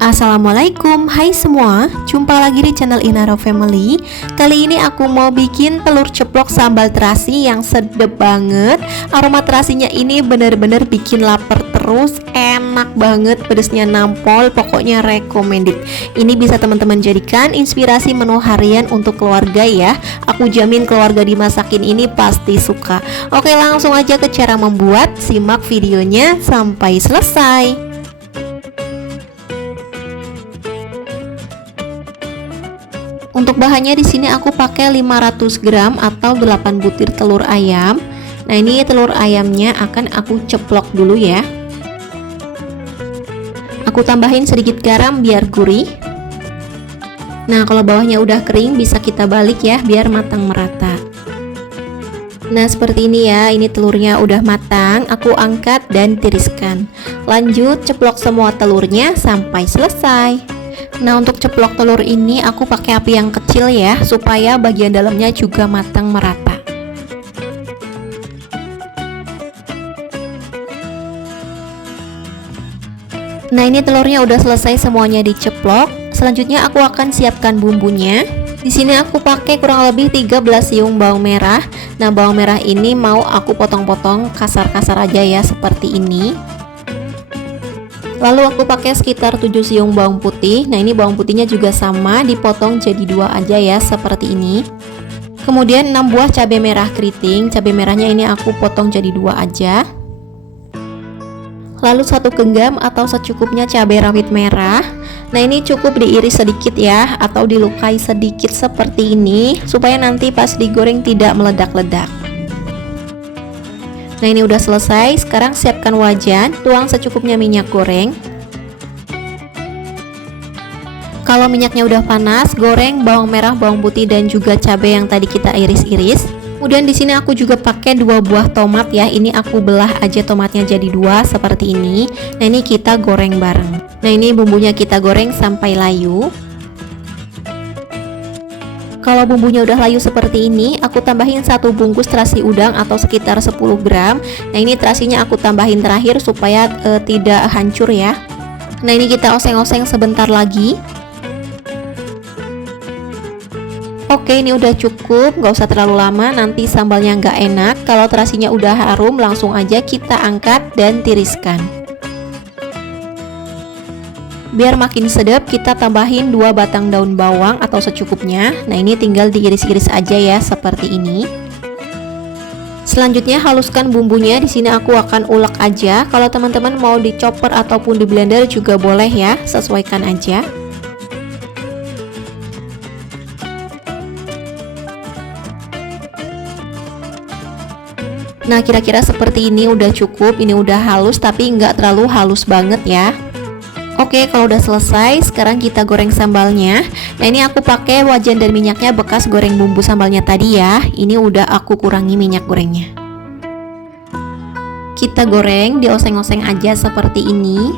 Assalamualaikum, hai semua, jumpa lagi di channel Inara Family. Kali ini aku mau bikin telur ceplok sambal terasi yang sedep banget. Aroma terasinya ini bener-bener bikin lapar terus, enak banget, pedesnya nampol, pokoknya recommended. Ini bisa teman-teman jadikan inspirasi menu harian untuk keluarga ya. Aku jamin keluarga dimasakin ini pasti suka. Oke, langsung aja ke cara membuat, simak videonya sampai selesai. Untuk bahannya di sini aku pakai 500 gram atau 8 butir telur ayam. Nah, ini telur ayamnya akan aku ceplok dulu ya. Aku tambahin sedikit garam biar gurih. Nah, kalau bawahnya udah kering bisa kita balik ya biar matang merata. Nah, seperti ini ya, ini telurnya udah matang, aku angkat dan tiriskan. Lanjut ceplok semua telurnya sampai selesai. Nah, untuk ceplok telur ini aku pakai api yang kecil ya, supaya bagian dalamnya juga matang merata. Nah, ini telurnya udah selesai semuanya diceplok. Selanjutnya aku akan siapkan bumbunya. Di sini aku pakai kurang lebih 13 siung bawang merah. Nah, bawang merah ini mau aku potong-potong kasar-kasar aja ya, seperti ini. Lalu aku pakai sekitar 7 siung bawang putih. Nah, ini bawang putihnya juga sama, dipotong jadi 2 aja ya, seperti ini. Kemudian 6 buah cabai merah keriting. Cabai merahnya ini aku potong jadi 2 aja. Lalu 1 genggam atau secukupnya cabai rawit merah. Nah, ini cukup diiris sedikit ya, atau dilukai sedikit seperti ini, supaya nanti pas digoreng tidak meledak-ledak. Nah, ini udah selesai. Sekarang siapkan wajan, tuang secukupnya minyak goreng. Kalau minyaknya udah panas, goreng bawang merah, bawang putih dan juga cabai yang tadi kita iris-iris. Kemudian di sini aku juga pakai 2 buah tomat ya. Ini aku belah aja tomatnya jadi 2 seperti ini. Nah, ini kita goreng bareng. Nah, ini bumbunya kita goreng sampai layu. Kalau bumbunya udah layu seperti ini, aku tambahin 1 bungkus terasi udang atau sekitar 10 gram. Nah, ini terasinya aku tambahin terakhir supaya tidak hancur ya. Nah, ini kita oseng-oseng sebentar lagi. Oke, ini udah cukup, nggak usah terlalu lama, nanti sambalnya nggak enak. Kalau terasinya udah harum, langsung aja kita angkat dan tiriskan. Biar makin sedap, kita tambahin 2 batang daun bawang atau secukupnya. Nah, ini tinggal diiris-iris aja ya, seperti ini. Selanjutnya haluskan bumbunya. Di sini aku akan ulek aja. Kalau teman-teman mau di chopper ataupun di blender juga boleh ya, sesuaikan aja. Nah, kira-kira seperti ini udah cukup. Ini udah halus tapi nggak terlalu halus banget ya. Oke, kalau udah selesai, sekarang kita goreng sambalnya. Nah, ini aku pakai wajan dan minyaknya bekas goreng bumbu sambalnya tadi ya. Ini udah aku kurangi minyak gorengnya. Kita goreng, dioseng-oseng aja seperti ini.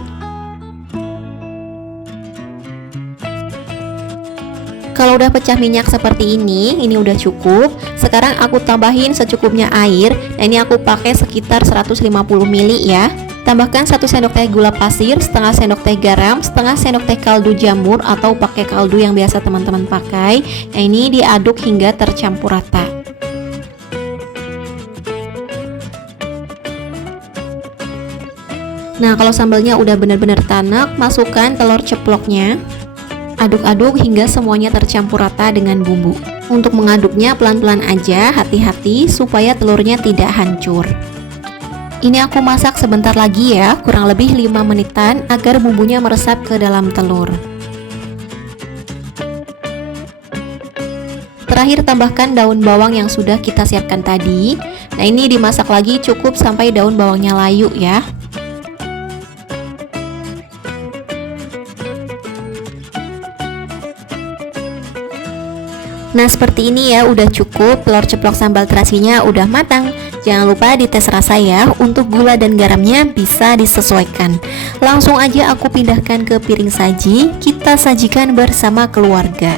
Kalau udah pecah minyak seperti ini udah cukup. Sekarang aku tambahin secukupnya air. Nah, ini aku pakai sekitar 150 ml ya. Tambahkan 1 sendok teh gula pasir, setengah sendok teh garam, setengah sendok teh kaldu jamur atau pakai kaldu yang biasa teman-teman pakai. Nah, ini diaduk hingga tercampur rata. Nah, kalau sambalnya udah benar-benar tanak, masukkan telur ceploknya. Aduk-aduk hingga semuanya tercampur rata dengan bumbu. Untuk mengaduknya pelan-pelan aja, hati-hati supaya telurnya tidak hancur. Ini aku masak sebentar lagi ya, kurang lebih 5 menitan agar bumbunya meresap ke dalam telur. Terakhir tambahkan daun bawang yang sudah kita siapkan tadi. Nah, ini dimasak lagi cukup sampai daun bawangnya layu ya. Nah, seperti ini ya, udah cukup. Telur ceplok sambal terasinya udah matang. Jangan lupa dites rasa ya. Untuk gula dan garamnya bisa disesuaikan. Langsung aja aku pindahkan ke piring saji. Kita sajikan bersama keluarga.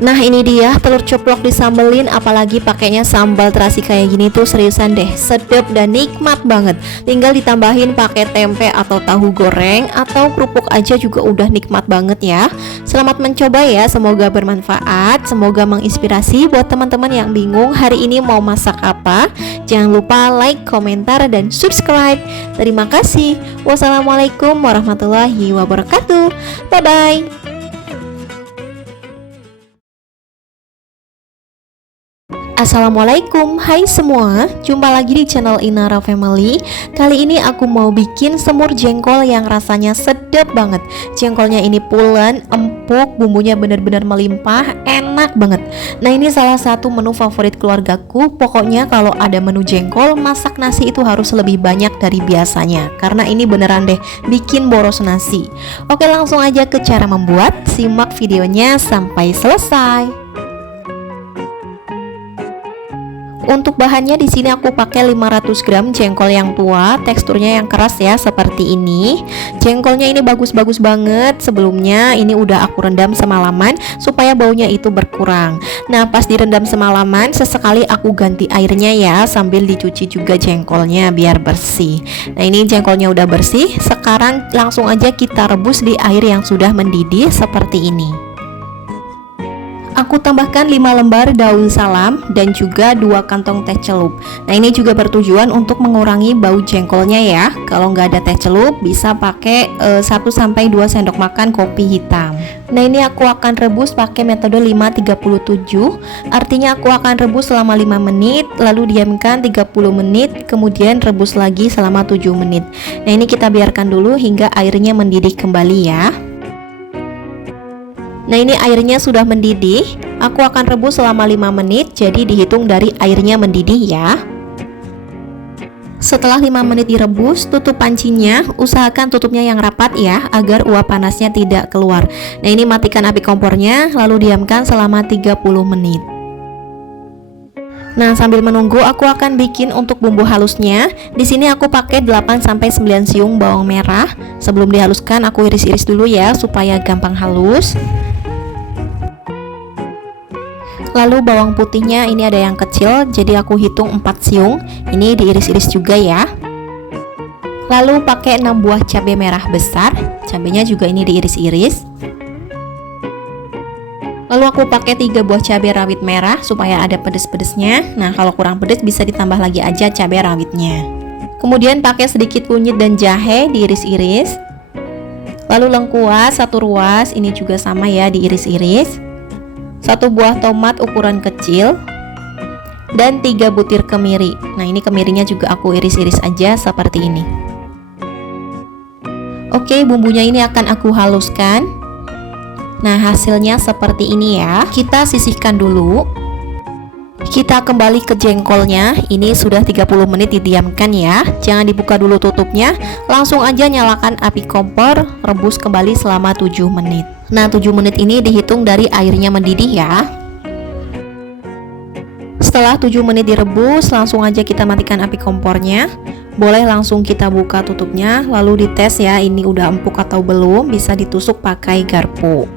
Nah ini dia telur ceplok disambelin, apalagi pakainya sambal terasi kayak gini tuh seriusan deh, sedap dan nikmat banget. Tinggal ditambahin pakai tempe atau tahu goreng atau kerupuk aja juga udah nikmat banget ya. Selamat mencoba ya, semoga bermanfaat, semoga menginspirasi buat teman-teman yang bingung hari ini mau masak apa. Jangan lupa like, komentar, dan subscribe. Terima kasih. Wassalamualaikum warahmatullahi wabarakatuh. Bye bye. Assalamualaikum, hai semua, jumpa lagi di channel Inara Family. Kali ini aku mau bikin semur jengkol yang rasanya sedap banget. Jengkolnya ini pulen, empuk, bumbunya benar-benar melimpah, enak banget. Nah ini salah satu menu favorit keluargaku. Pokoknya kalau ada menu jengkol, masak nasi itu harus lebih banyak dari biasanya, karena ini beneran deh bikin boros nasi. Oke, langsung aja ke cara membuat. Simak videonya sampai selesai. Untuk bahannya di sini aku pakai 500 gram jengkol yang tua, teksturnya yang keras ya seperti ini. Jengkolnya ini bagus-bagus banget. Sebelumnya ini udah aku rendam semalaman supaya baunya itu berkurang. Nah pas direndam semalaman, sesekali aku ganti airnya ya, sambil dicuci juga jengkolnya biar bersih. Nah ini jengkolnya udah bersih. Sekarang langsung aja kita rebus di air yang sudah mendidih seperti ini. Aku tambahkan 5 lembar daun salam dan juga 2 kantong teh celup. Nah ini juga bertujuan untuk mengurangi bau jengkolnya ya. Kalau nggak ada teh celup bisa pakai 1-2 sendok makan kopi hitam. Nah ini aku akan rebus pakai metode 5-37. Artinya aku akan rebus selama 5 menit, lalu diamkan 30 menit, kemudian rebus lagi selama 7 menit. Nah ini kita biarkan dulu hingga airnya mendidih kembali ya. Nah ini airnya sudah mendidih. Aku akan rebus selama 5 menit, jadi dihitung dari airnya mendidih ya. Setelah 5 menit direbus, tutup pancinya. Usahakan tutupnya yang rapat ya, agar uap panasnya tidak keluar. Nah ini matikan api kompornya, lalu diamkan selama 30 menit. Nah sambil menunggu aku akan bikin untuk bumbu halusnya. Di sini aku pakai 8-9 siung bawang merah. Sebelum dihaluskan aku iris-iris dulu ya supaya gampang halus. Lalu bawang putihnya ini ada yang kecil, jadi aku hitung 4 siung. Ini diiris-iris juga ya. Lalu pakai 6 buah cabai merah besar. Cabainya juga ini diiris-iris. Lalu aku pakai 3 buah cabai rawit merah supaya ada pedes-pedesnya. Nah kalau kurang pedes bisa ditambah lagi aja cabai rawitnya. Kemudian pakai sedikit kunyit dan jahe diiris-iris. Lalu lengkuas 1 ruas, ini juga sama ya diiris-iris. 1 buah tomat ukuran kecil dan 3 butir kemiri. Nah ini kemirinya juga aku iris-iris aja seperti ini. Oke, bumbunya ini akan aku haluskan. Nah hasilnya seperti ini ya. Kita sisihkan dulu. Kita kembali ke jengkolnya. Ini sudah 30 menit didiamkan ya. Jangan dibuka dulu tutupnya, langsung aja nyalakan api kompor. Rebus kembali selama 7 menit. Nah 7 menit ini dihitung dari airnya mendidih ya. Setelah 7 menit direbus, langsung aja kita matikan api kompornya. Boleh langsung kita buka tutupnya, lalu dites ya ini udah empuk atau belum. Bisa ditusuk pakai garpu.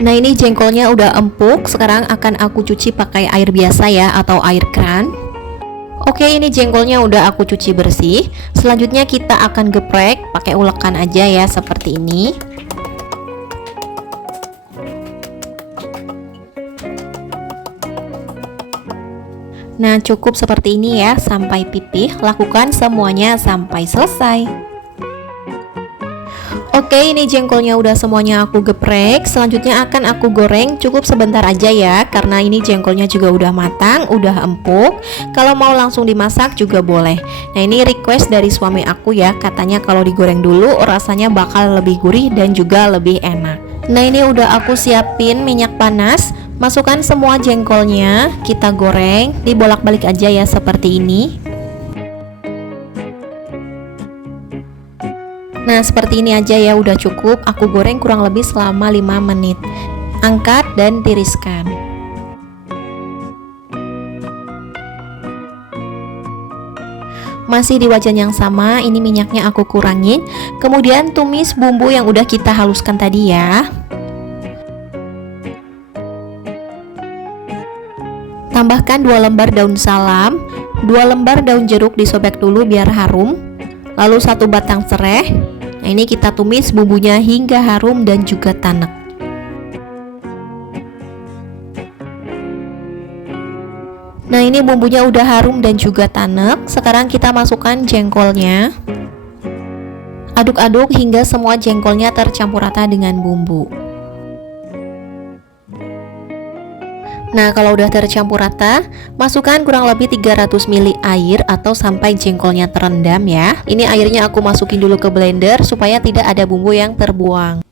Nah ini jengkolnya udah empuk. Sekarang akan aku cuci pakai air biasa ya, atau air kran. Oke, ini jengkolnya udah aku cuci bersih. Selanjutnya kita akan geprek pakai ulekan aja ya, seperti ini. Nah cukup seperti ini ya, sampai pipih. Lakukan semuanya sampai selesai. Oke, ini jengkolnya udah semuanya aku geprek. Selanjutnya akan aku goreng, cukup sebentar aja ya, karena ini jengkolnya juga udah matang, udah empuk. Kalau mau langsung dimasak juga boleh. Nah ini request dari suami aku ya, katanya kalau digoreng dulu rasanya bakal lebih gurih dan juga lebih enak. Nah ini udah aku siapin minyak panas. Masukkan semua jengkolnya, kita goreng, dibolak-balik aja ya seperti ini. Nah seperti ini aja ya, udah cukup. Aku goreng kurang lebih selama 5 menit. Angkat dan tiriskan. Masih di wajan yang sama, ini minyaknya aku kurangin. Kemudian tumis bumbu yang udah kita haluskan tadi ya. Tambahkan 2 lembar daun salam, 2 lembar daun jeruk disobek dulu biar harum, lalu 1 batang serai. Nah, ini kita tumis bumbunya hingga harum dan juga tanek. Nah, ini bumbunya udah harum dan juga tanek. Sekarang kita masukkan jengkolnya. Aduk-aduk hingga semua jengkolnya tercampur rata dengan bumbu. Nah, kalau udah tercampur rata, masukkan kurang lebih 300 ml air atau sampai jengkolnya terendam ya. Ini airnya aku masukin dulu ke blender supaya tidak ada bumbu yang terbuang.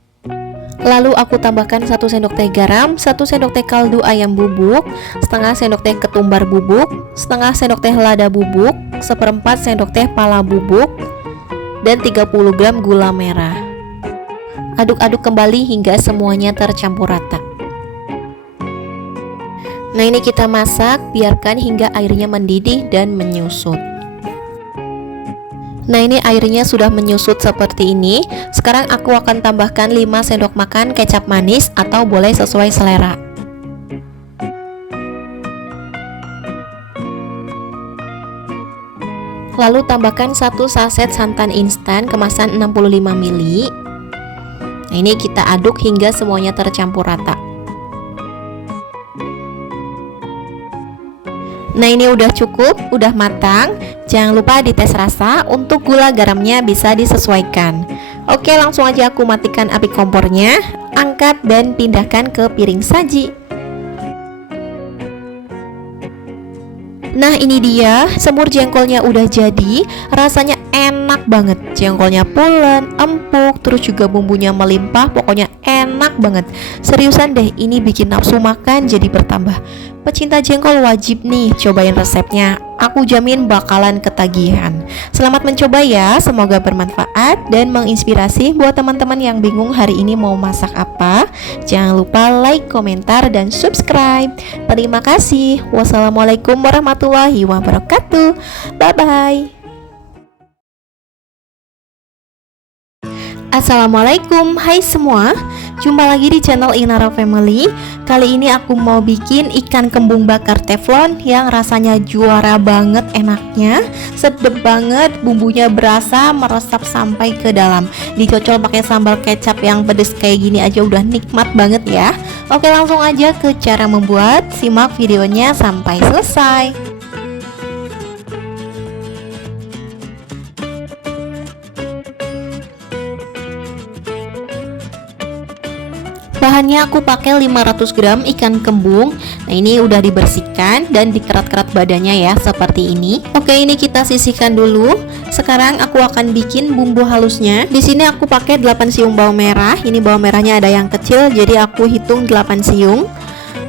Lalu aku tambahkan 1 sendok teh garam, 1 sendok teh kaldu ayam bubuk, setengah sendok teh ketumbar bubuk, setengah sendok teh lada bubuk, 1/4 sendok teh pala bubuk, dan 30 gram gula merah. Aduk-aduk kembali hingga semuanya tercampur rata. Nah, ini kita masak, biarkan hingga airnya mendidih dan menyusut. Nah, ini airnya sudah menyusut seperti ini. Sekarang aku akan tambahkan 5 sendok makan kecap manis atau boleh sesuai selera. Lalu tambahkan 1 saset santan instan kemasan 65 ml. Nah, ini kita aduk hingga semuanya tercampur rata. Nah, ini udah cukup, udah matang. Jangan lupa dites rasa, untuk gula garamnya bisa disesuaikan. Oke, langsung aja aku matikan api kompornya, angkat dan pindahkan ke piring saji. Nah, ini dia, semur jengkolnya udah jadi, rasanya enak banget. Jengkolnya pulen, empuk, terus juga bumbunya melimpah, pokoknya enak banget. Seriusan deh, ini bikin nafsu makan jadi bertambah. Pecinta jengkol wajib nih cobain resepnya. Aku jamin bakalan ketagihan. Selamat mencoba ya, semoga bermanfaat dan menginspirasi buat teman-teman yang bingung hari ini mau masak apa. Jangan lupa like, komentar, dan subscribe. Terima kasih. Wassalamualaikum warahmatullahi wabarakatuh. Bye-bye. Assalamualaikum, hai semua. Jumpa lagi di channel Inara Family. Kali ini aku mau bikin ikan kembung bakar teflon yang rasanya juara banget enaknya. Sedep banget, bumbunya berasa meresap sampai ke dalam. Dicocol pakai sambal kecap yang pedes kayak gini aja udah nikmat banget ya. Oke, langsung aja ke cara membuat. Simak videonya sampai selesai. Bahannya aku pakai 500 gram ikan kembung. Nah, ini udah dibersihkan dan dikerat-kerat badannya ya, seperti ini. Oke, ini kita sisihkan dulu. Sekarang aku akan bikin bumbu halusnya. Di sini aku pakai 8 siung bawang merah. Ini bawang merahnya ada yang kecil, jadi aku hitung 8 siung.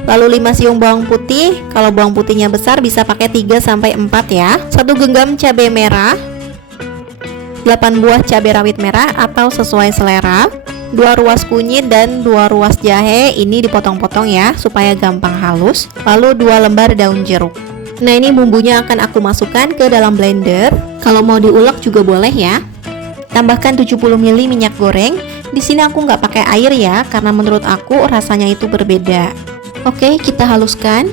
Lalu 5 siung bawang putih. Kalau bawang putihnya besar bisa pakai 3 sampai 4 ya. 1 genggam cabai merah. 8 buah cabai rawit merah atau sesuai selera. 2 ruas kunyit dan 2 ruas jahe, ini dipotong-potong ya supaya gampang halus. Lalu 2 lembar daun jeruk. Nah, ini bumbunya akan aku masukkan ke dalam blender. Kalau mau diulek juga boleh ya. Tambahkan 70 ml minyak goreng. Di sini aku nggak pakai air ya, karena menurut aku rasanya itu berbeda. Oke, kita haluskan.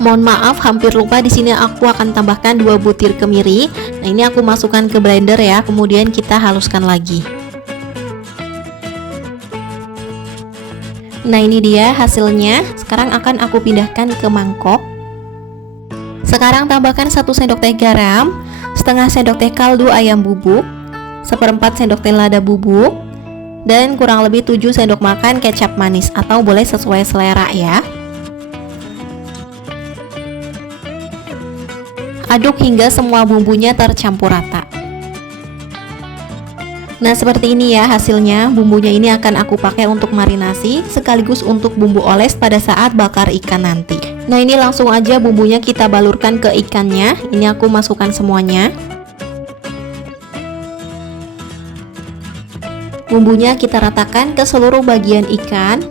Mohon maaf, hampir lupa, di sini aku akan tambahkan 2 butir kemiri. Nah, ini aku masukkan ke blender ya, kemudian kita haluskan lagi. Nah, ini dia hasilnya. Sekarang akan aku pindahkan ke mangkok. Sekarang tambahkan 1 sendok teh garam, setengah sendok teh kaldu ayam bubuk, 1/4 sendok teh lada bubuk, dan kurang lebih 7 sendok makan kecap manis atau boleh sesuai selera ya. Aduk hingga semua bumbunya tercampur rata. Nah, seperti ini ya hasilnya. Bumbunya ini akan aku pakai untuk marinasi sekaligus untuk bumbu oles pada saat bakar ikan nanti. Nah, ini langsung aja bumbunya kita balurkan ke ikannya. Ini aku masukkan semuanya. Bumbunya kita ratakan ke seluruh bagian ikan.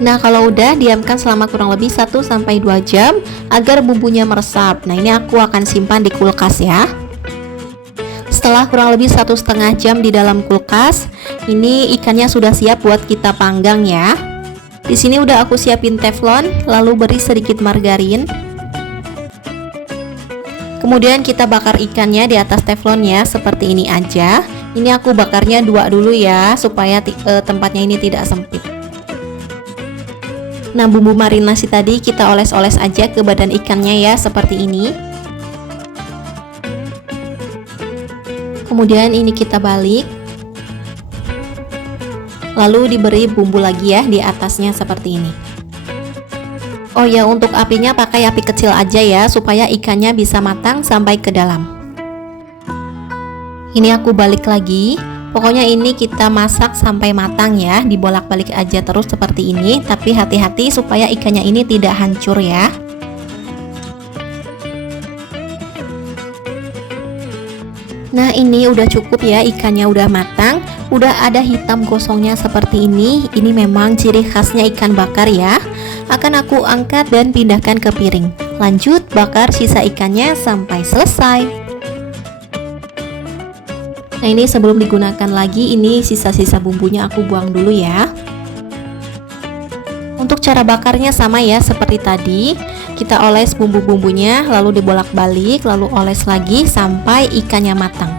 Nah, kalau udah, diamkan selama kurang lebih 1-2 jam agar bumbunya meresap. Nah, ini aku akan simpan di kulkas ya. Setelah kurang lebih 1,5 jam di dalam kulkas, ini ikannya sudah siap buat kita panggang ya. Di sini udah aku siapin teflon, lalu beri sedikit margarin. Kemudian kita bakar ikannya di atas teflonnya seperti ini aja. Ini aku bakarnya 2 dulu ya, supaya tempatnya ini tidak sempit. Nah, bumbu marinasi tadi kita oles-oles aja ke badan ikannya ya, seperti ini. Kemudian ini kita balik. Lalu diberi bumbu lagi ya di atasnya seperti ini. Oh ya, untuk apinya pakai api kecil aja ya, supaya ikannya bisa matang sampai ke dalam. Ini aku balik lagi. Pokoknya ini kita masak sampai matang ya, dibolak-balik aja terus seperti ini, tapi hati-hati supaya ikannya ini tidak hancur ya. Nah, ini udah cukup ya, ikannya udah matang, udah ada hitam gosongnya seperti ini. Ini memang ciri khasnya ikan bakar ya. Akan aku angkat dan pindahkan ke piring. Lanjut bakar sisa ikannya sampai selesai. Nah, ini sebelum digunakan lagi, ini sisa-sisa bumbunya aku buang dulu ya. Untuk cara bakarnya sama ya seperti tadi. Kita oles bumbu-bumbunya, lalu dibolak-balik, lalu oles lagi sampai ikannya matang.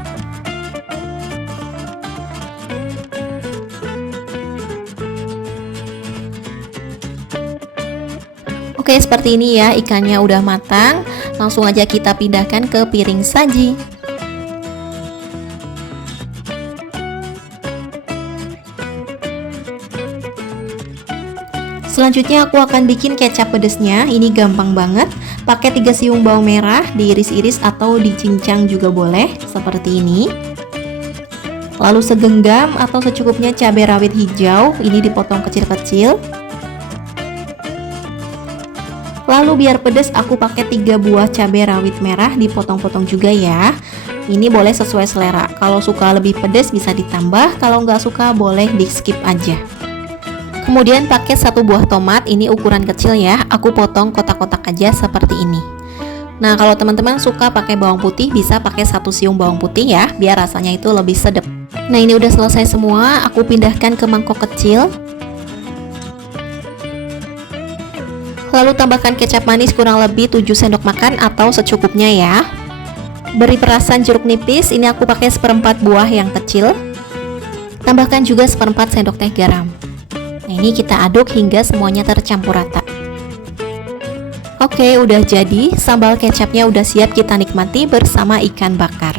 Oke, seperti ini ya, ikannya udah matang. Langsung aja kita pindahkan ke piring saji. Selanjutnya aku akan bikin kecap pedesnya. Ini gampang banget. Pakai 3 siung bawang merah, diiris-iris atau dicincang juga boleh, seperti ini. Lalu segenggam atau secukupnya cabai rawit hijau, ini dipotong kecil-kecil. Lalu biar pedas aku pakai 3 buah cabai rawit merah, dipotong-potong juga ya. Ini boleh sesuai selera. Kalau suka lebih pedas bisa ditambah, kalau nggak suka boleh di skip aja. Kemudian pakai 1 buah tomat, ini ukuran kecil ya, aku potong kotak-kotak aja seperti ini. Nah, kalau teman-teman suka pakai bawang putih, bisa pakai 1 siung bawang putih ya, biar rasanya itu lebih sedap. Nah, ini udah selesai semua, aku pindahkan ke mangkok kecil. Lalu tambahkan kecap manis kurang lebih 7 sendok makan atau secukupnya ya. Beri perasan jeruk nipis, ini aku pakai 1/4 buah yang kecil. Tambahkan juga 1/4 sendok teh garam. Nah, ini kita aduk hingga semuanya tercampur rata. Oke, udah jadi. Sambal kecapnya udah siap kita nikmati bersama ikan bakar.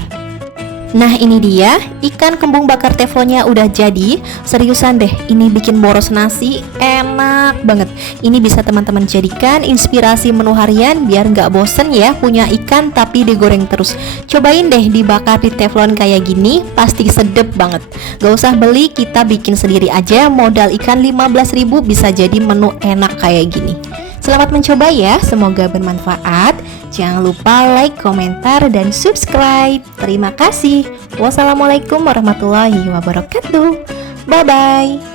Nah, ini dia, ikan kembung bakar teflonnya udah jadi. Seriusan deh, ini bikin boros nasi enak banget. Ini bisa teman-teman jadikan inspirasi menu harian biar nggak bosen ya punya ikan tapi digoreng terus. Cobain deh dibakar di teflon kayak gini, pasti sedep banget. Gak usah beli, kita bikin sendiri aja. Modal ikan 15.000 bisa jadi menu enak kayak gini. Selamat mencoba ya, semoga bermanfaat. Jangan lupa like, komentar, dan subscribe. Terima kasih. Wassalamualaikum warahmatullahi wabarakatuh. Bye-bye.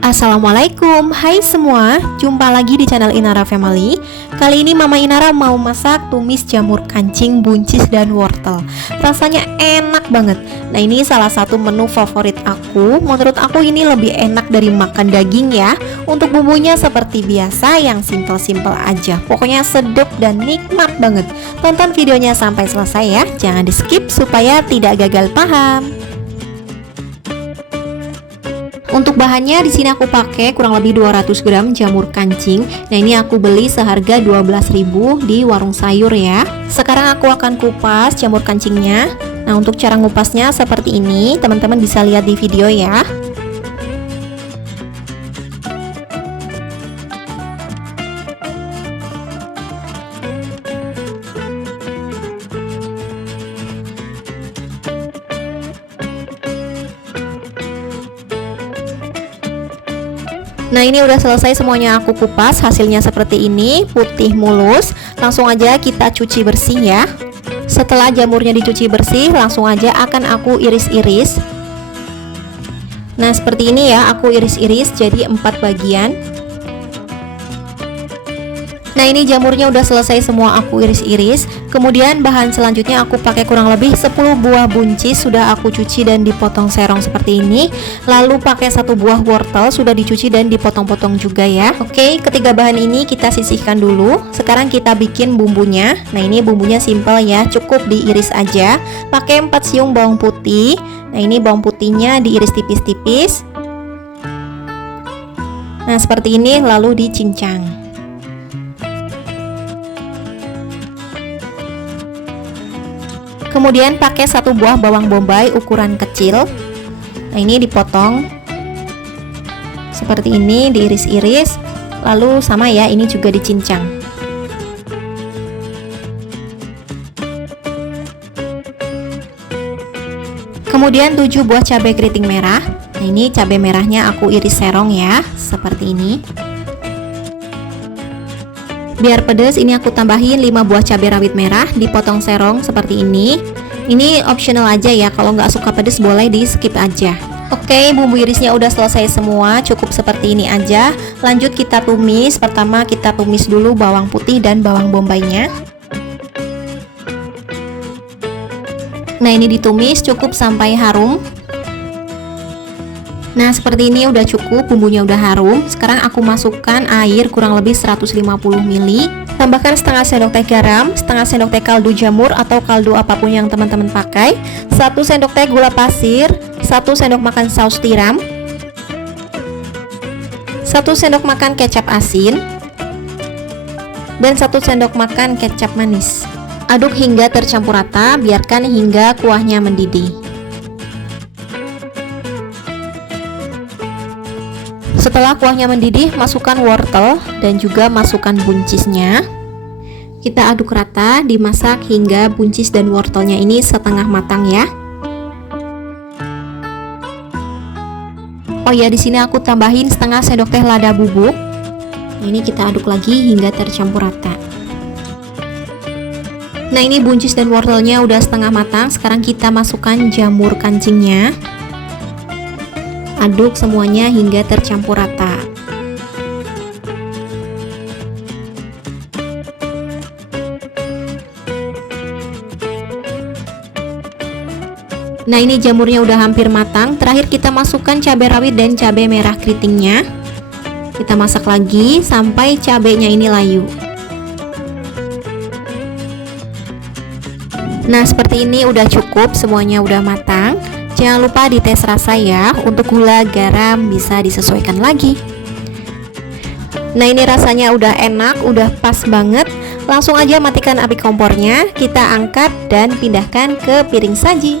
Assalamualaikum, hai semua, jumpa lagi di channel Inara Family. Kali ini Mama Inara mau masak tumis jamur kancing, buncis, dan wortel. Rasanya enak banget. Nah, ini salah satu menu favorit aku. Menurut aku ini lebih enak dari makan daging ya. Untuk bumbunya seperti biasa, yang simple-simple aja. Pokoknya sedap dan nikmat banget. Tonton videonya sampai selesai ya, jangan di skip supaya tidak gagal paham. Untuk bahannya di sini aku pakai kurang lebih 200 gram jamur kancing. Nah, ini aku beli seharga 12.000 di warung sayur ya. Sekarang aku akan kupas jamur kancingnya. Nah, untuk cara ngupasnya seperti ini, teman-teman bisa lihat di video ya. Nah, ini udah selesai semuanya aku kupas. Hasilnya seperti ini, putih mulus. Langsung aja kita cuci bersih ya. Setelah jamurnya dicuci bersih, langsung aja akan aku iris-iris. Nah, seperti ini ya, aku iris-iris jadi 4 bagian. Nah, ini jamurnya udah selesai semua aku iris-iris. Kemudian bahan selanjutnya aku pakai kurang lebih 10 buah buncis sudah aku cuci dan dipotong serong seperti ini. Lalu pakai 1 buah wortel sudah dicuci dan dipotong-potong juga ya. Oke, ketiga bahan ini kita sisihkan dulu. Sekarang kita bikin bumbunya. Nah, ini bumbunya simple ya, cukup diiris aja. Pakai 4 siung bawang putih. Nah, ini bawang putihnya diiris tipis-tipis. Nah, seperti ini lalu dicincang. Kemudian pakai 1 buah bawang bombay ukuran kecil. Nah, ini dipotong seperti ini, diiris-iris. Lalu sama ya, ini juga dicincang. Kemudian 7 buah cabai keriting merah. Nah, ini cabai merahnya aku iris serong ya, seperti ini. Biar pedas, ini aku tambahin 5 buah cabai rawit merah dipotong serong seperti ini. Ini optional aja ya, kalau nggak suka pedas boleh di skip aja. Oke, bumbu irisnya udah selesai semua, cukup seperti ini aja. Lanjut kita tumis. Pertama kita tumis dulu bawang putih dan bawang bombaynya. Nah, ini ditumis cukup sampai harum. Nah, seperti ini udah cukup, bumbunya udah harum. Sekarang aku masukkan air kurang lebih 150 ml. Tambahkan setengah sendok teh garam, setengah sendok teh kaldu jamur atau kaldu apapun yang teman-teman pakai, 1 sendok teh gula pasir, 1 sendok makan saus tiram, 1 sendok makan kecap asin, dan 1 sendok makan kecap manis. Aduk hingga tercampur rata, biarkan hingga kuahnya mendidih. Setelah kuahnya mendidih, masukkan wortel dan juga masukkan buncisnya. Kita aduk rata, dimasak hingga buncis dan wortelnya ini setengah matang ya. Oh ya, di sini aku tambahin setengah sendok teh lada bubuk. Ini kita aduk lagi hingga tercampur rata. Nah, ini buncis dan wortelnya udah setengah matang. Sekarang kita masukkan jamur kancingnya. Aduk semuanya hingga tercampur rata. Nah, ini jamurnya udah hampir matang. Terakhir kita masukkan cabai rawit dan cabai merah keritingnya. Kita masak lagi sampai cabainya ini layu. Nah, seperti ini udah cukup, semuanya udah matang. Jangan lupa dites rasa ya. Untuk gula, garam bisa disesuaikan lagi. Nah, ini rasanya udah enak, udah pas banget. Langsung aja matikan api kompornya. Kita angkat dan pindahkan ke piring saji.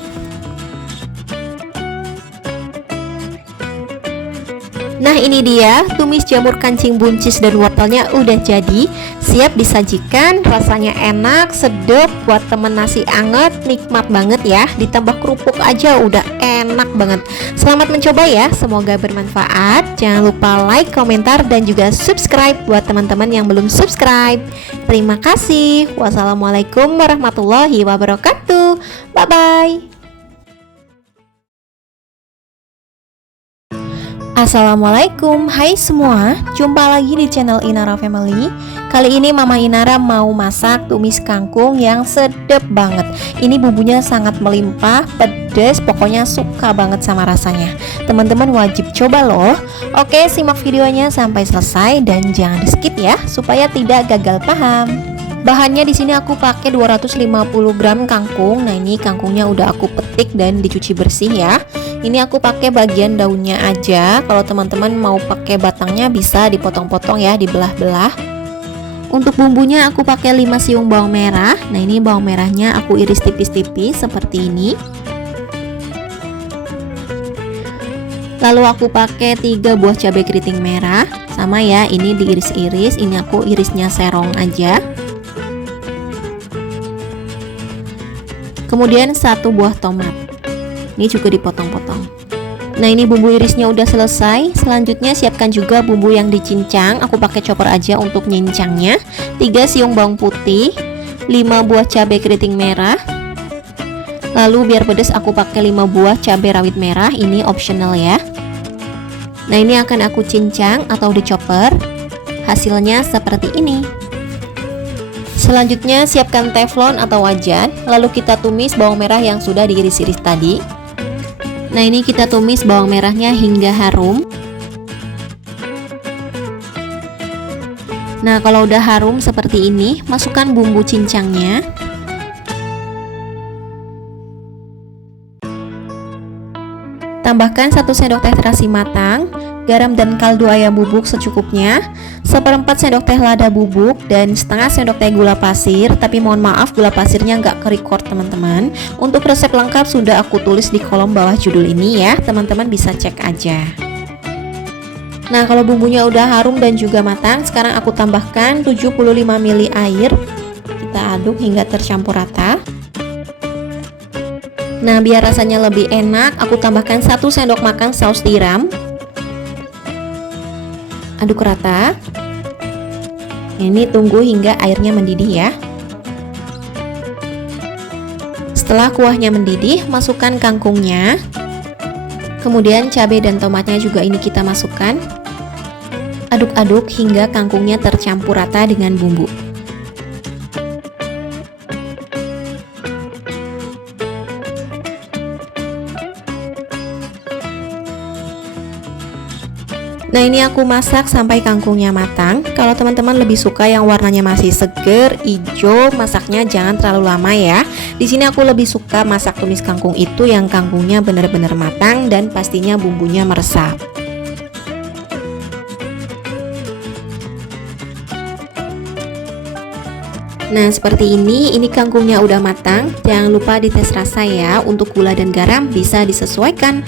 Nah, ini dia tumis jamur kancing buncis dan wortelnya udah jadi, siap disajikan. Rasanya enak, sedap, buat temen nasi anget, nikmat banget ya. Ditambah kerupuk aja udah enak banget. Selamat mencoba ya, semoga bermanfaat. Jangan lupa like, komentar, dan juga subscribe buat teman-teman yang belum subscribe. Terima kasih. Wassalamualaikum warahmatullahi wabarakatuh. Bye-bye. Assalamualaikum, hai semua, jumpa lagi di channel Inara Family. Kali ini Mama Inara mau masak tumis kangkung yang sedap banget. Ini bumbunya sangat melimpah, pedas, pokoknya suka banget sama rasanya. Teman-teman wajib coba loh. Oke, simak videonya sampai selesai dan jangan di skip ya, supaya tidak gagal paham. Bahannya di sini aku pakai 250 gram kangkung. Nah, ini kangkungnya udah aku petik dan dicuci bersih ya. Ini aku pakai bagian daunnya aja. Kalau teman-teman mau pakai batangnya bisa dipotong-potong ya, dibelah-belah. Untuk bumbunya aku pakai 5 siung bawang merah. Nah, ini bawang merahnya aku iris tipis-tipis seperti ini. Lalu aku pakai 3 buah cabai keriting merah. Sama ya, ini diiris-iris. Ini aku irisnya serong aja. Kemudian 1 buah tomat. Ini juga dipotong-potong. Nah, ini bumbu irisnya udah selesai. Selanjutnya siapkan juga bumbu yang dicincang. Aku pakai chopper aja untuk nyincangnya. 3 siung bawang putih, 5 buah cabai keriting merah. Lalu biar pedas aku pakai 5 buah cabai rawit merah. Ini optional ya. Nah, ini akan aku cincang atau di-chopper. Hasilnya seperti ini. Selanjutnya siapkan teflon atau wajan. Lalu kita tumis bawang merah yang sudah diiris-iris tadi. Nah, ini kita tumis bawang merahnya hingga harum. Nah, kalau udah harum seperti ini, masukkan bumbu cincangnya. Tambahkan 1 sendok teh terasi matang, garam dan kaldu ayam bubuk secukupnya, 1/4 sendok teh lada bubuk, dan setengah sendok teh gula pasir. Tapi mohon maaf, gula pasirnya nggak ke-record teman-teman. Untuk resep lengkap sudah aku tulis di kolom bawah judul ini ya, teman-teman bisa cek aja. Nah, kalau bumbunya udah harum dan juga matang, sekarang aku tambahkan 75 ml air. Kita aduk hingga tercampur rata. Nah, biar rasanya lebih enak, aku tambahkan 1 sendok makan saus tiram. Aduk rata. Ini tunggu hingga airnya mendidih ya. Setelah kuahnya mendidih, masukkan kangkungnya. Kemudian cabai dan tomatnya juga ini kita masukkan. Aduk-aduk hingga kangkungnya tercampur rata dengan bumbu. Nah, ini aku masak sampai kangkungnya matang. Kalau teman-teman lebih suka yang warnanya masih seger, hijau, masaknya jangan terlalu lama ya. Di sini aku lebih suka masak tumis kangkung itu yang kangkungnya benar-benar matang dan pastinya bumbunya meresap. Nah, seperti ini kangkungnya udah matang. Jangan lupa dites rasa ya. Untuk gula dan garam bisa disesuaikan.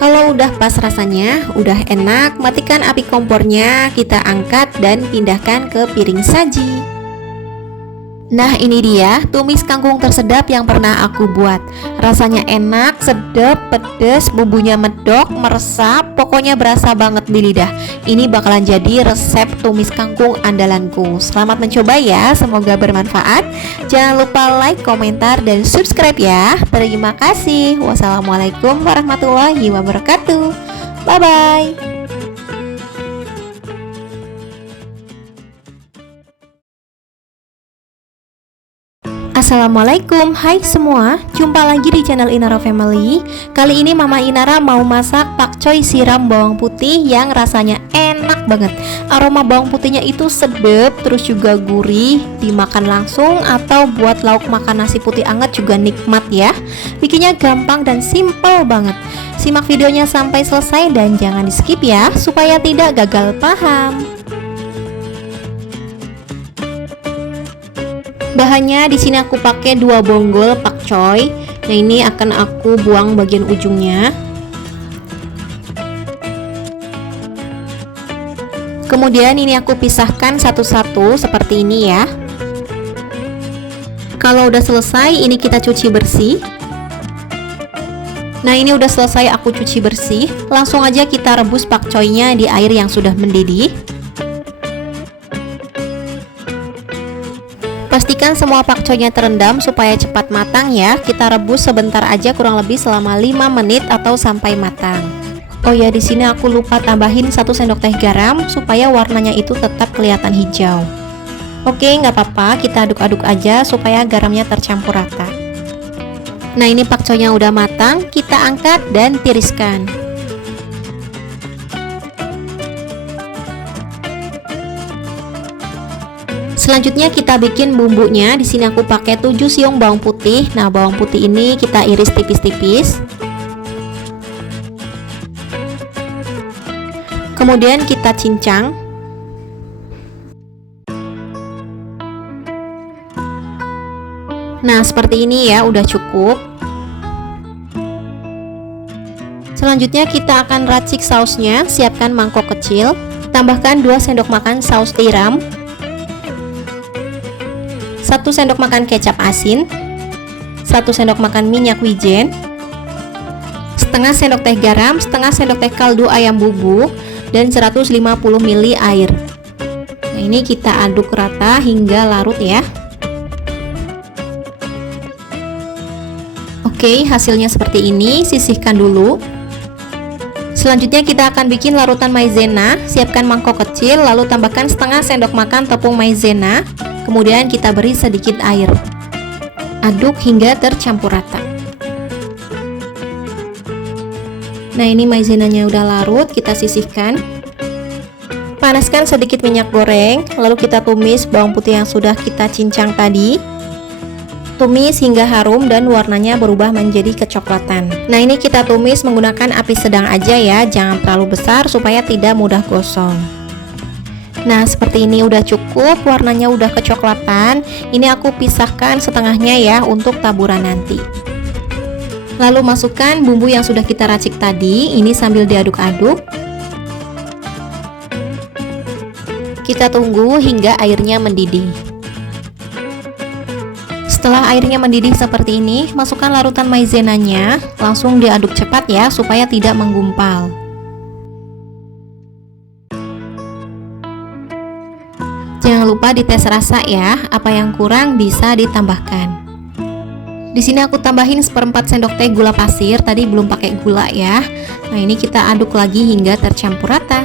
Kalau udah pas rasanya, udah enak, matikan api kompornya, kita angkat dan pindahkan ke piring saji. Nah, ini dia tumis kangkung tersedap yang pernah aku buat. Rasanya enak, sedap, pedas, bumbunya medok, meresap, pokoknya berasa banget di lidah. Ini bakalan jadi resep tumis kangkung andalanku. Selamat mencoba ya, semoga bermanfaat. Jangan lupa like, komentar, dan subscribe ya. Terima kasih. Wassalamualaikum warahmatullahi wabarakatuh. Bye-bye. Assalamualaikum, hai semua, jumpa lagi di channel Inara Family. Kali ini Mama Inara mau masak pakcoy siram bawang putih yang rasanya enak banget. Aroma bawang putihnya itu sedap, terus juga gurih, dimakan langsung atau buat lauk makan nasi putih anget juga nikmat ya. Bikinnya gampang dan simple banget. Simak videonya sampai selesai dan jangan di skip ya, supaya tidak gagal paham. Bahannya di sini aku pakai 2 bonggol pakcoy. Nah, ini akan aku buang bagian ujungnya. Kemudian ini aku pisahkan satu-satu seperti ini ya. Kalau udah selesai, ini kita cuci bersih. Nah, ini udah selesai aku cuci bersih. Langsung aja kita rebus pakcoynya di air yang sudah mendidih. Pastikan semua pakcoynya terendam supaya cepat matang ya. Kita rebus sebentar aja, kurang lebih selama 5 menit atau sampai matang. Oh ya, di sini aku lupa tambahin 1 sendok teh garam supaya warnanya itu tetap kelihatan hijau. Oke, nggak apa-apa, kita aduk-aduk aja supaya garamnya tercampur rata. Nah, ini pakcoynya udah matang, kita angkat dan tiriskan. Selanjutnya kita bikin bumbunya. Di sini aku pakai 7 siung bawang putih. Nah, bawang putih ini kita iris tipis-tipis. Kemudian kita cincang. Nah, seperti ini ya, udah cukup. Selanjutnya kita akan racik sausnya. Siapkan mangkok kecil. Tambahkan 2 sendok makan saus tiram, 1 sendok makan kecap asin, 1 sendok makan minyak wijen, setengah sendok teh garam, setengah sendok teh kaldu ayam bubuk, dan 150 ml air. Nah, ini kita aduk rata hingga larut ya. Oke, hasilnya seperti ini, sisihkan dulu. Selanjutnya kita akan bikin larutan maizena. Siapkan mangkok kecil, lalu tambahkan setengah sendok makan tepung maizena. Kemudian kita beri sedikit air. Aduk hingga tercampur rata. Nah, ini maizenanya udah larut, kita sisihkan. Panaskan sedikit minyak goreng, lalu kita tumis bawang putih yang sudah kita cincang tadi. Tumis hingga harum dan warnanya berubah menjadi kecoklatan. Nah, ini kita tumis menggunakan api sedang aja ya, jangan terlalu besar supaya tidak mudah gosong. Nah, seperti ini udah cukup, warnanya udah kecoklatan. Ini aku pisahkan setengahnya ya untuk taburan nanti. Lalu masukkan bumbu yang sudah kita racik tadi, ini sambil diaduk-aduk. Kita tunggu hingga airnya mendidih. Setelah airnya mendidih seperti ini, masukkan larutan maizenanya, langsung diaduk cepat ya supaya tidak menggumpal. Jangan lupa dites rasa ya, apa yang kurang bisa ditambahkan. Di sini aku tambahin 1/4 sendok teh gula pasir, tadi belum pakai gula ya. Nah, ini kita aduk lagi hingga tercampur rata.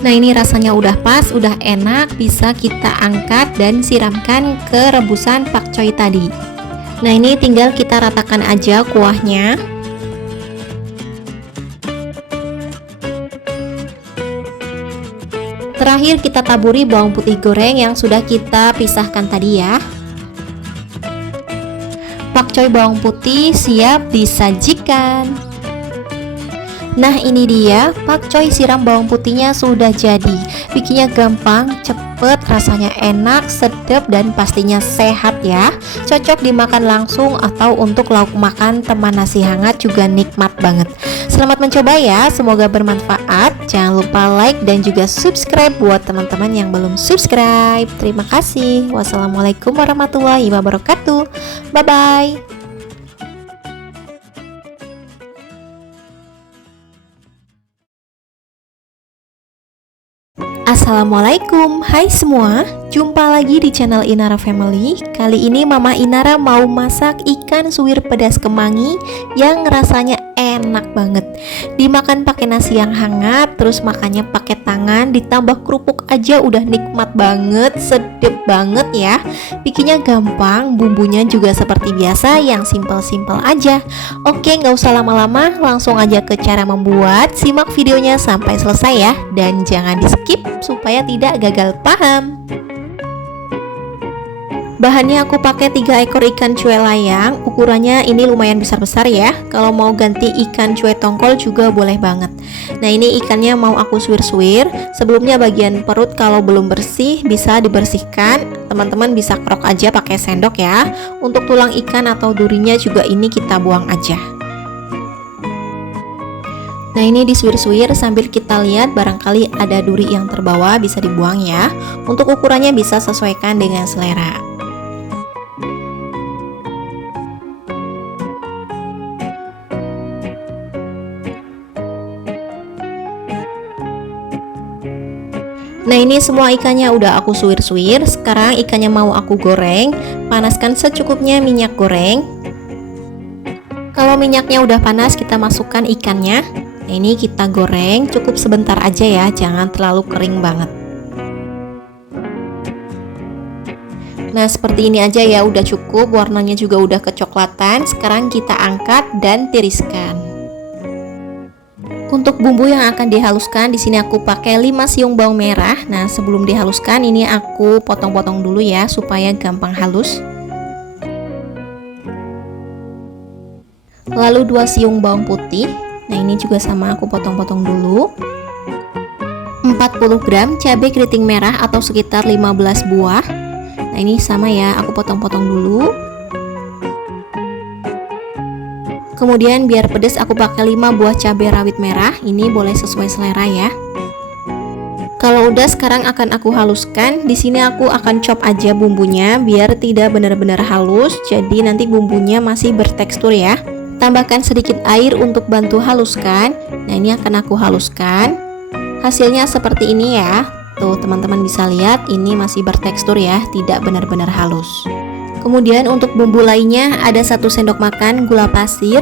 Nah, ini rasanya udah pas, udah enak, bisa kita angkat dan siramkan ke rebusan pakcoy tadi. Nah, ini tinggal kita ratakan aja kuahnya. Terakhir kita taburi bawang putih goreng yang sudah kita pisahkan tadi ya. Pakcoy bawang putih siap disajikan. Nah, ini dia pakcoy siram bawang putihnya sudah jadi. Bikinnya gampang, cepet, rasanya enak, sedap, dan pastinya sehat ya. Cocok dimakan langsung atau untuk lauk makan teman nasi hangat juga nikmat banget. Selamat mencoba ya, semoga bermanfaat. Jangan lupa like dan juga subscribe buat teman-teman yang belum subscribe. Terima kasih. Wassalamualaikum warahmatullahi wabarakatuh. Bye-bye. Assalamualaikum, hai semua, jumpa lagi di channel Inara Family. Kali ini Mama Inara mau masak ikan suwir pedas kemangi yang rasanya enak banget. Dimakan pakai nasi yang hangat, terus makannya pakai tangan, ditambah kerupuk aja udah nikmat banget, sedep banget ya. Bikinnya gampang, bumbunya juga seperti biasa yang simpel-simpel aja. Oke, nggak usah lama-lama, langsung aja ke cara membuat. Simak videonya sampai selesai ya, dan jangan di skip supaya tidak gagal paham. Bahannya aku pakai 3 ekor ikan cuek layang. Ukurannya ini lumayan besar-besar ya. Kalau mau ganti ikan cuek tongkol juga boleh banget. Nah, ini ikannya mau aku suwir-suwir. Sebelumnya bagian perut kalau belum bersih bisa dibersihkan. Teman-teman bisa kerok aja pakai sendok ya. Untuk tulang ikan atau durinya juga ini kita buang aja. Nah, ini disuwir-suwir sambil kita lihat barangkali ada duri yang terbawa, bisa dibuang ya. Untuk ukurannya bisa sesuaikan dengan selera. Nah, ini semua ikannya udah aku suwir-suwir. Sekarang ikannya mau aku goreng. Panaskan secukupnya minyak goreng. Kalau minyaknya udah panas, kita masukkan ikannya. Nah, ini kita goreng cukup sebentar aja ya, jangan terlalu kering banget. Nah, seperti ini aja ya, udah cukup. Warnanya juga udah kecoklatan. Sekarang kita angkat dan tiriskan. Untuk bumbu yang akan dihaluskan, di sini aku pakai 5 siung bawang merah. Nah, sebelum dihaluskan ini aku potong-potong dulu ya supaya gampang halus. Lalu 2 siung bawang putih. Nah, ini juga sama aku potong-potong dulu. 40 gram cabai keriting merah atau sekitar 15 buah. Nah, ini sama ya, aku potong-potong dulu. Kemudian biar pedas aku pakai 5 buah cabai rawit merah. Ini boleh sesuai selera ya. Kalau udah, sekarang akan aku haluskan. Di sini aku akan chop aja bumbunya biar tidak benar-benar halus. Jadi nanti bumbunya masih bertekstur ya. Tambahkan sedikit air untuk bantu haluskan. Nah, ini akan aku haluskan. Hasilnya seperti ini ya. Tuh, teman-teman bisa lihat ini masih bertekstur ya, tidak benar-benar halus. Kemudian untuk bumbu lainnya ada 1 sendok makan gula pasir,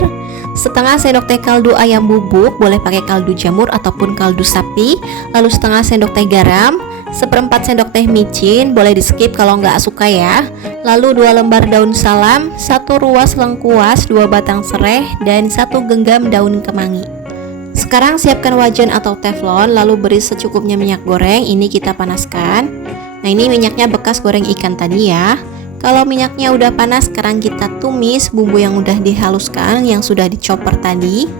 setengah sendok teh kaldu ayam bubuk, boleh pakai kaldu jamur ataupun kaldu sapi, lalu setengah sendok teh garam, 1/4 sendok teh micin, boleh di skip kalau nggak suka ya, lalu 2 lembar daun salam, 1 ruas lengkuas, 2 batang serai, dan 1 genggam daun kemangi. Sekarang siapkan wajan atau teflon, lalu beri secukupnya minyak goreng, ini kita panaskan. Nah, ini minyaknya bekas goreng ikan tadi ya. Kalau minyaknya udah panas, sekarang kita tumis bumbu yang udah dihaluskan, yang sudah dicoper tadi.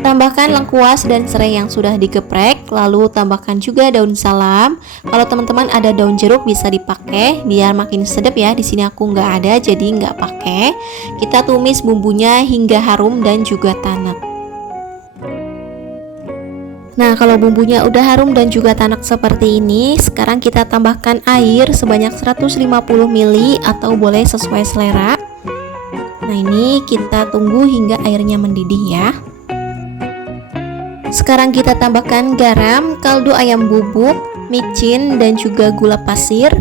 Tambahkan lengkuas dan serai yang sudah digeprek, lalu tambahkan juga daun salam. Kalau teman-teman ada daun jeruk bisa dipakai, biar makin sedap ya. Di sini aku nggak ada, jadi nggak pakai. Kita tumis bumbunya hingga harum dan juga tanak. Nah, kalau bumbunya udah harum dan juga tanak seperti ini, sekarang kita tambahkan air sebanyak 150 ml atau boleh sesuai selera. Nah, ini kita tunggu hingga airnya mendidih ya. Sekarang kita tambahkan garam, kaldu ayam bubuk, micin, dan juga gula pasir.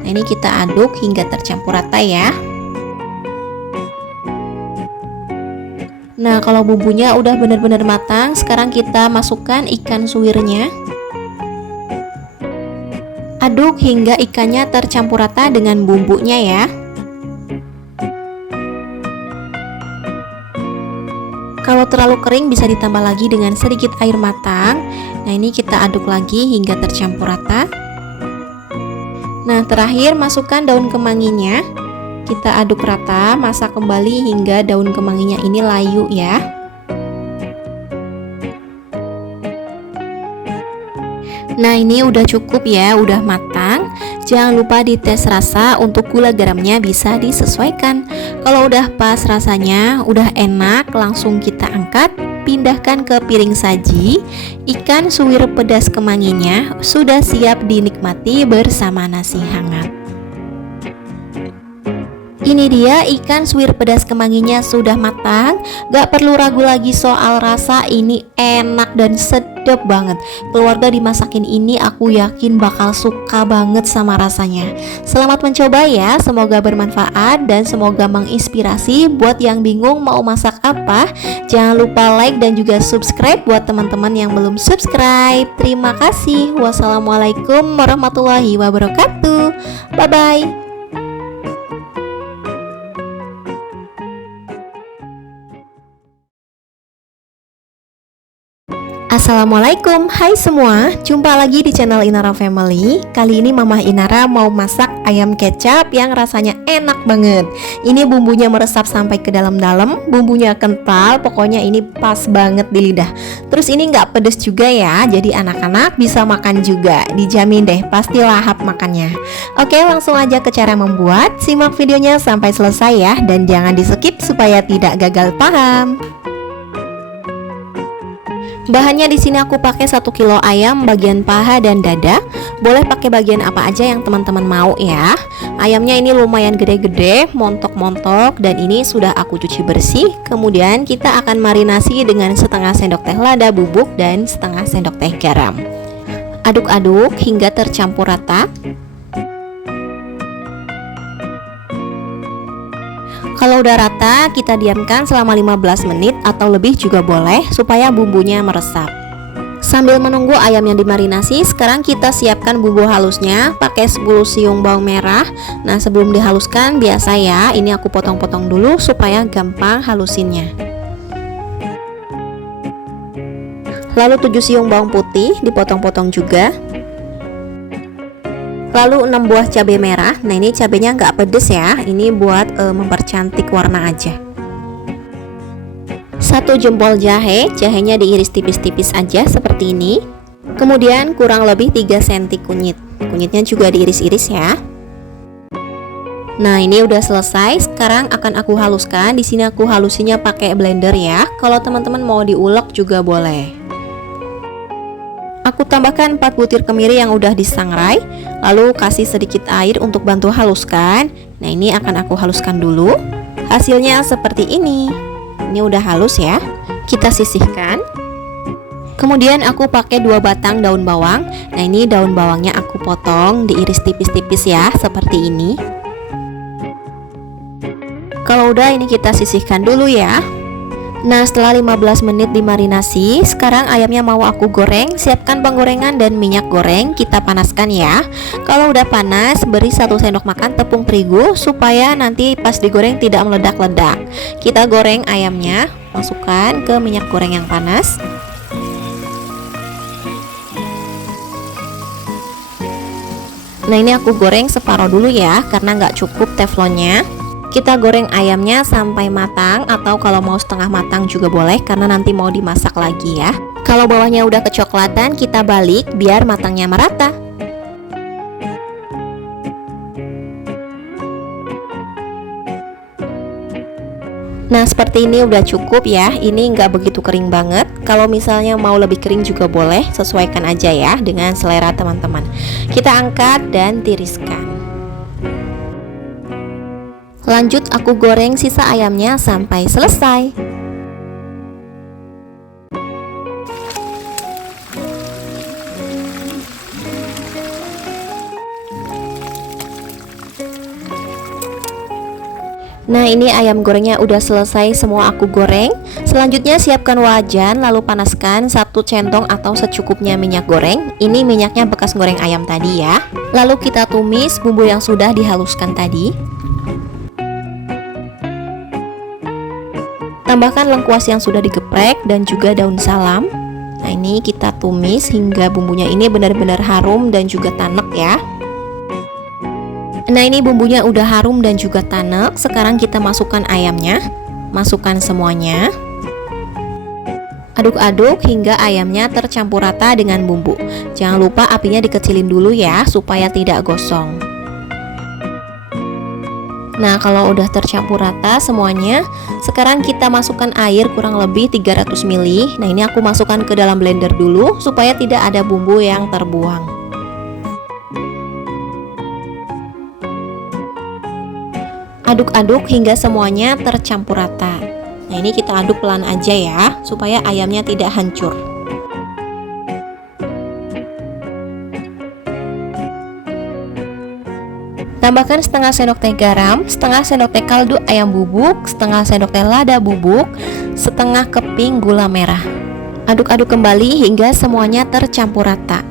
Nah, ini kita aduk hingga tercampur rata ya. Nah, kalau bumbunya udah benar-benar matang, sekarang kita masukkan ikan suwirnya. Aduk hingga ikannya tercampur rata dengan bumbunya ya. Kalau terlalu kering bisa ditambah lagi dengan sedikit air matang. Nah, ini kita aduk lagi hingga tercampur rata. Nah, terakhir masukkan daun kemanginya. Kita aduk rata, masak kembali hingga daun kemanginya ini layu ya. Nah, ini udah cukup ya, udah matang. Jangan lupa dites rasa, untuk gula garamnya bisa disesuaikan. Kalau udah pas rasanya, udah enak, langsung kita angkat, pindahkan ke piring saji. Ikan suwir pedas kemanginya sudah siap dinikmati bersama nasi hangat. Ini dia ikan suwir pedas kemanginya sudah matang. Gak perlu ragu lagi soal rasa, ini enak dan sedap banget. Keluarga dimasakin ini aku yakin bakal suka banget sama rasanya. Selamat mencoba ya, semoga bermanfaat dan semoga menginspirasi buat yang bingung mau masak apa. Jangan lupa like dan juga subscribe buat teman-teman yang belum subscribe. Terima kasih. Wassalamualaikum warahmatullahi wabarakatuh. Bye bye. Assalamualaikum, hai semua, jumpa lagi di channel Inara Family. Kali ini Mama Inara mau masak ayam kecap yang rasanya enak banget. Ini bumbunya meresap sampai ke dalam-dalam, bumbunya kental, pokoknya ini pas banget di lidah. Terus ini nggak pedes juga ya, jadi anak-anak bisa makan juga. Dijamin deh, pasti lahap makannya. Oke, langsung aja ke cara membuat. Simak videonya sampai selesai ya, dan jangan di skip supaya tidak gagal paham. Bahannya di sini aku pakai 1 kilo ayam bagian paha dan dada. Boleh pakai bagian apa aja yang teman-teman mau ya. Ayamnya ini lumayan gede-gede, montok-montok, dan ini sudah aku cuci bersih. Kemudian kita akan marinasi dengan setengah sendok teh lada bubuk dan setengah sendok teh garam. Aduk-aduk hingga tercampur rata. Kalau udah rata, kita diamkan selama 15 menit atau lebih juga boleh supaya bumbunya meresap. Sambil menunggu ayam yang dimarinasi, sekarang kita siapkan bumbu halusnya. Pakai 10 siung bawang merah. Nah, sebelum dihaluskan biasa ya, ini aku potong-potong dulu supaya gampang halusinnya. Lalu 7 siung bawang putih dipotong-potong juga. Lalu 6 buah cabai merah. Nah, ini cabainya nggak pedes ya, ini buat mempercantik warna aja. 1 jempol jahe, jahenya diiris tipis-tipis aja seperti ini. Kemudian kurang lebih 3 cm kunyit. Kunyitnya juga diiris-iris ya. Nah, ini udah selesai. Sekarang akan aku haluskan. Di sini aku halusinya pakai blender ya. Kalau teman-teman mau diulek juga boleh. Aku tambahkan 4 butir kemiri yang udah disangrai, lalu kasih sedikit air untuk bantu haluskan. Nah, ini akan aku haluskan dulu. Hasilnya seperti ini. Ini udah halus ya. Kita sisihkan. Kemudian aku pakai 2 batang daun bawang. Nah, ini daun bawangnya aku potong, diiris tipis-tipis ya, seperti ini. Kalau udah, ini kita sisihkan dulu ya. Nah, setelah 15 menit dimarinasi, sekarang ayamnya mau aku goreng. Siapkan penggorengan dan minyak goreng, kita panaskan ya. Kalau udah panas, beri 1 sendok makan tepung terigu supaya nanti pas digoreng tidak meledak-ledak. Kita goreng ayamnya, masukkan ke minyak goreng yang panas. Nah, ini aku goreng separuh dulu ya, karena nggak cukup teflonnya. Kita goreng ayamnya sampai matang, atau kalau mau setengah matang juga boleh, karena nanti mau dimasak lagi ya. Kalau bawahnya udah kecoklatan, kita balik biar matangnya merata. Nah, seperti ini udah cukup ya. Ini nggak begitu kering banget. Kalau misalnya mau lebih kering juga boleh, sesuaikan aja ya dengan selera teman-teman. Kita angkat dan tiriskan. Lanjut aku goreng sisa ayamnya sampai selesai. Nah, ini ayam gorengnya udah selesai semua aku goreng. Selanjutnya siapkan wajan, lalu panaskan 1 centong atau secukupnya minyak goreng. Ini minyaknya bekas goreng ayam tadi ya. Lalu kita tumis bumbu yang sudah dihaluskan tadi. Tambahkan lengkuas yang sudah digeprek dan juga daun salam. Nah, ini kita tumis hingga bumbunya ini benar-benar harum dan juga tanek ya. Nah, ini bumbunya udah harum dan juga tanek. Sekarang kita masukkan ayamnya. Masukkan semuanya. Aduk-aduk hingga ayamnya tercampur rata dengan bumbu. Jangan lupa apinya dikecilin dulu ya, supaya tidak gosong. Nah, kalau udah tercampur rata semuanya, sekarang kita masukkan air kurang lebih 300 ml. Nah, ini aku masukkan ke dalam blender dulu supaya tidak ada bumbu yang terbuang. Aduk-aduk hingga semuanya tercampur rata. Nah, ini kita aduk pelan aja ya, supaya ayamnya tidak hancur. Tambahkan setengah sendok teh garam, setengah sendok teh kaldu ayam bubuk, setengah sendok teh lada bubuk, setengah keping gula merah. Aduk-aduk kembali hingga semuanya tercampur rata.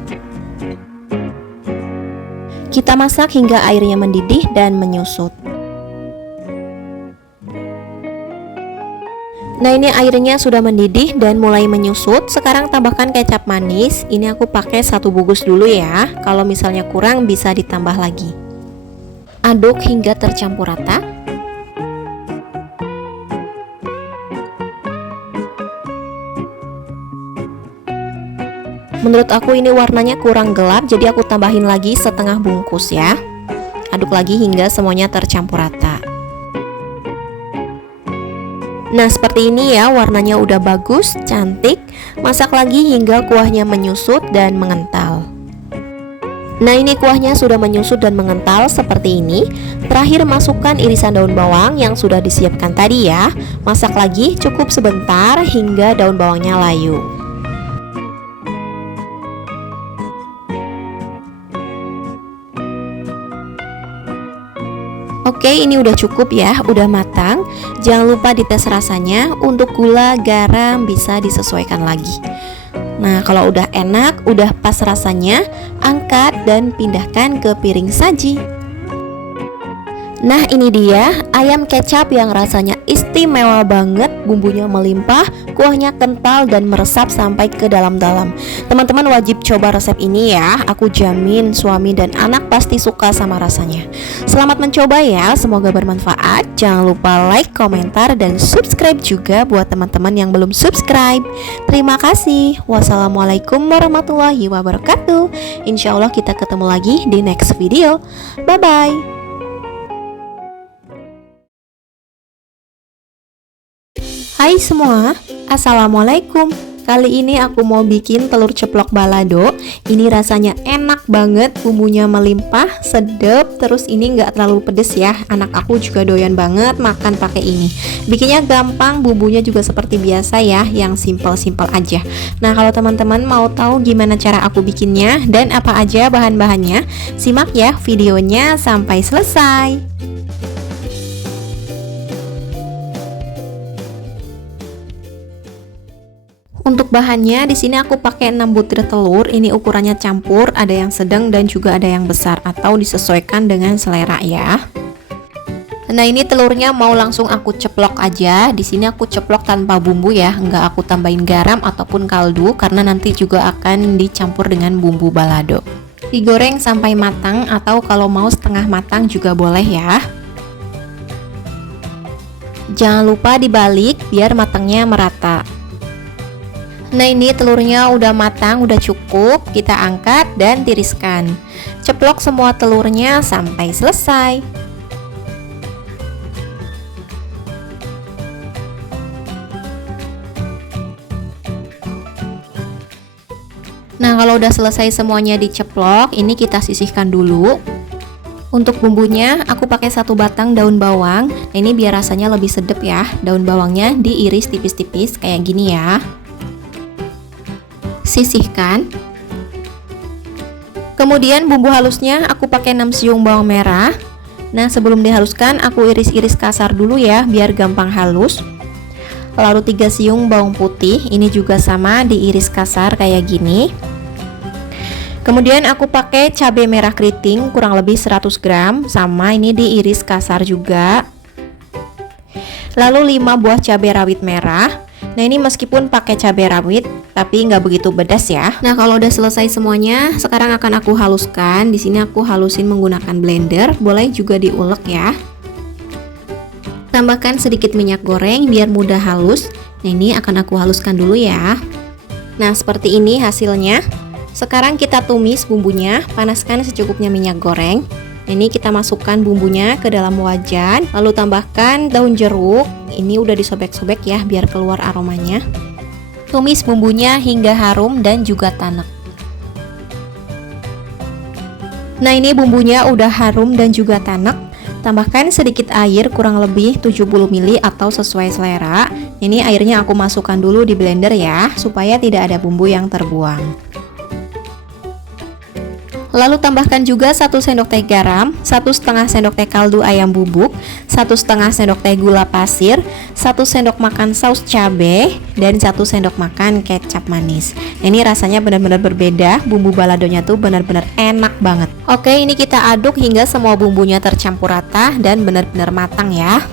Kita masak hingga airnya mendidih dan menyusut. Nah, ini airnya sudah mendidih dan mulai menyusut. Sekarang tambahkan kecap manis. Ini aku pakai 1 bungkus dulu ya. Kalau misalnya kurang bisa ditambah lagi. Aduk hingga tercampur rata. Menurut aku ini warnanya kurang gelap, jadi aku tambahin lagi setengah bungkus ya. Aduk lagi hingga semuanya tercampur rata. Nah, seperti ini ya, warnanya udah bagus, cantik. Masak lagi hingga kuahnya menyusut dan mengental. Nah, ini kuahnya sudah menyusut dan mengental seperti ini. Terakhir masukkan irisan daun bawang yang sudah disiapkan tadi ya. Masak lagi cukup sebentar hingga daun bawangnya layu. Oke, ini udah cukup ya, udah matang. Jangan lupa dites rasanya. Untuk gula, garam bisa disesuaikan lagi. Nah, kalau udah enak, udah pas rasanya, angkat dan pindahkan ke piring saji. Nah, ini dia ayam kecap yang rasanya istimewa banget, bumbunya melimpah, kuahnya kental dan meresap sampai ke dalam-dalam. Teman-teman wajib coba resep ini ya, aku jamin suami dan anak pasti suka sama rasanya. Selamat mencoba ya, semoga bermanfaat. Jangan lupa like, komentar, dan subscribe juga buat teman-teman yang belum subscribe. Terima kasih. Wassalamualaikum warahmatullahi wabarakatuh. Insya Allah kita ketemu lagi di next video. Bye-bye. Hai semua, Assalamualaikum. Kali ini aku mau bikin telur ceplok balado. Ini rasanya enak banget, bumbunya melimpah, sedap. Terus ini nggak terlalu pedes ya. Anak aku juga doyan banget makan pakai ini. Bikinnya gampang, bumbunya juga seperti biasa ya, yang simple-simple aja. Nah, kalau teman-teman mau tahu gimana cara aku bikinnya dan apa aja bahan-bahannya, simak ya videonya sampai selesai. Untuk bahannya di sini aku pakai 6 butir telur. Ini ukurannya campur, ada yang sedang dan juga ada yang besar atau disesuaikan dengan selera ya. Nah, ini telurnya mau langsung aku ceplok aja. Di sini aku ceplok tanpa bumbu ya, nggak aku tambahin garam ataupun kaldu karena nanti juga akan dicampur dengan bumbu balado. Digoreng sampai matang atau kalau mau setengah matang juga boleh ya. Jangan lupa dibalik biar matangnya merata. Nah, ini telurnya udah matang, udah cukup. Kita angkat dan tiriskan. Ceplok semua telurnya sampai selesai. Nah, kalau udah selesai semuanya diceplok, ini kita sisihkan dulu. Untuk bumbunya, aku pakai 1 batang daun bawang. Nah, ini biar rasanya lebih sedap ya. Daun bawangnya diiris tipis-tipis kayak gini ya. Sisihkan. Kemudian bumbu halusnya aku pakai 6 siung bawang merah. Nah, sebelum dihaluskan aku iris-iris kasar dulu ya biar gampang halus. Lalu 3 siung bawang putih, ini juga sama diiris kasar kayak gini. Kemudian aku pakai cabai merah keriting kurang lebih 100 gram, sama ini diiris kasar juga. Lalu 5 buah cabai rawit merah. Nah, ini meskipun pakai cabai rawit tapi nggak begitu pedas ya. Nah, kalau udah selesai semuanya, sekarang akan aku haluskan. Di sini aku halusin menggunakan blender, boleh juga diulek ya. Tambahkan sedikit minyak goreng biar mudah halus. Nah, ini akan aku haluskan dulu ya. Nah, seperti ini hasilnya. Sekarang kita tumis bumbunya, panaskan secukupnya minyak goreng. Ini kita masukkan bumbunya ke dalam wajan, lalu tambahkan daun jeruk. Ini udah disobek-sobek ya biar keluar aromanya. Tumis bumbunya hingga harum dan juga tanek. Nah, ini bumbunya udah harum dan juga tanek. Tambahkan sedikit air kurang lebih 70 ml atau sesuai selera. Ini airnya aku masukkan dulu di blender ya, supaya tidak ada bumbu yang terbuang. Lalu tambahkan juga 1 sendok teh garam, 1,5 sendok teh kaldu ayam bubuk, 1,5 sendok teh gula pasir, 1 sendok makan saus cabai, dan 1 sendok makan kecap manis. Ini rasanya benar-benar berbeda, bumbu baladonya tuh benar-benar enak banget. Oke, ini kita aduk hingga semua bumbunya tercampur rata dan benar-benar matang ya.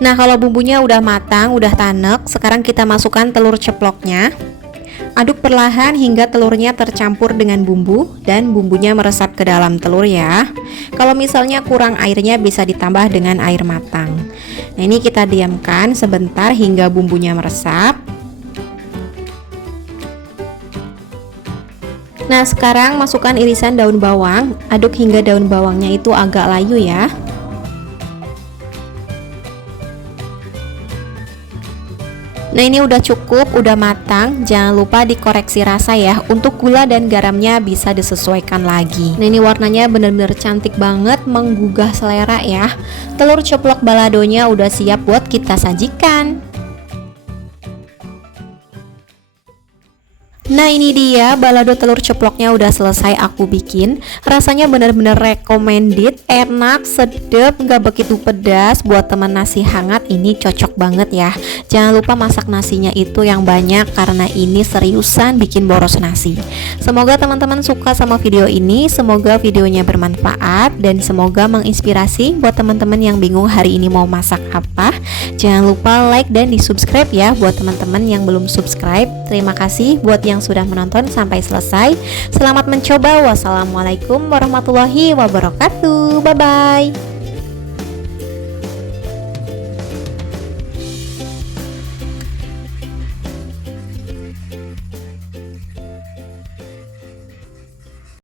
Nah, kalau bumbunya udah matang, udah tanek, sekarang kita masukkan telur ceploknya. Aduk perlahan hingga telurnya tercampur dengan bumbu dan bumbunya meresap ke dalam telur ya. Kalau misalnya kurang airnya bisa ditambah dengan air matang. Nah, ini kita diamkan sebentar hingga bumbunya meresap. Nah, sekarang masukkan irisan daun bawang. Aduk hingga daun bawangnya itu agak layu ya. Nah, ini udah cukup, udah matang. Jangan lupa dikoreksi rasa ya. Untuk gula dan garamnya bisa disesuaikan lagi. Nah, ini warnanya bener-bener cantik banget, menggugah selera ya. Telur ceplok baladonya udah siap buat kita sajikan. Nah, ini dia balado telur ceploknya udah selesai aku bikin. Rasanya benar-benar recommended, enak, sedap, nggak begitu pedas. Buat teman nasi hangat ini cocok banget ya. Jangan lupa masak nasinya itu yang banyak karena ini seriusan bikin boros nasi. Semoga teman-teman suka sama video ini. Semoga videonya bermanfaat dan semoga menginspirasi buat teman-teman yang bingung hari ini mau masak apa. Jangan lupa like dan di subscribe ya buat teman-teman yang belum subscribe. Terima kasih buat yang sudah menonton sampai selesai. Selamat mencoba. Wassalamualaikum warahmatullahi wabarakatuh. Bye bye.